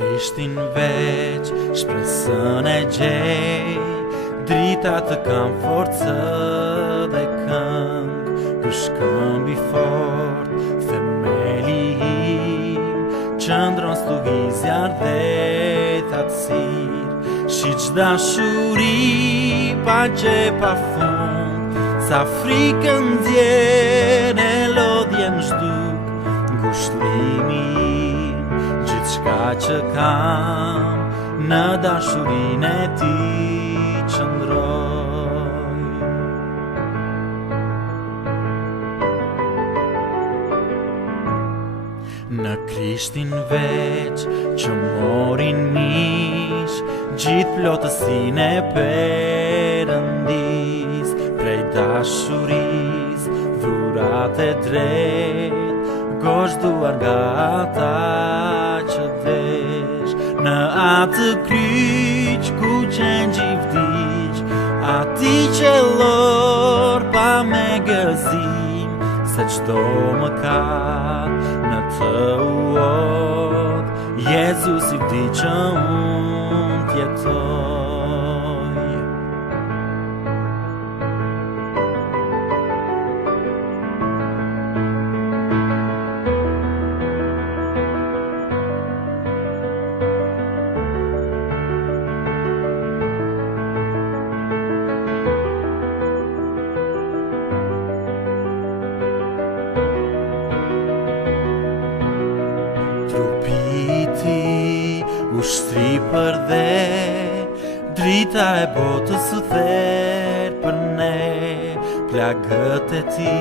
Krishtin veç shpresën e gjej, drita të kam forcë dhe këng, ky shkëmbi fort, themeli im, qëndron stugizja dhe thatësir, shiq dashuri pa gje pa fund, sa frikën djen e lodhjen zhduk, ngushlimi im, gjithçka që kam, në dashurin e ti qëndroj. Në Krishtin veç që morin mish, gjithë plotësin e Perëndis, prej dashuris, dhurat e drejt, gozhduar nga ata që desh, në atë kryq ku qenë gjivdiq, ati që lor pa me gëzim, se qdo mëkat në të uot, Jezus i di që unë t'jetoj. Trupi ti ushtri për dhe, drita e botës u therë për ne, plagët e ti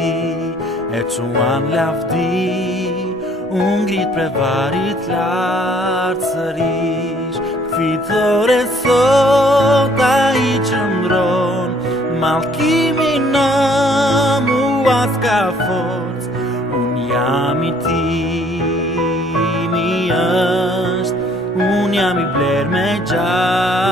e quan lavdi, unë ngrit pre varit lartë sërish, fitore sot a i qëndron, mallkimi në mua s'ka forcë, unë jam i ti është, unë jam i bler me gjatë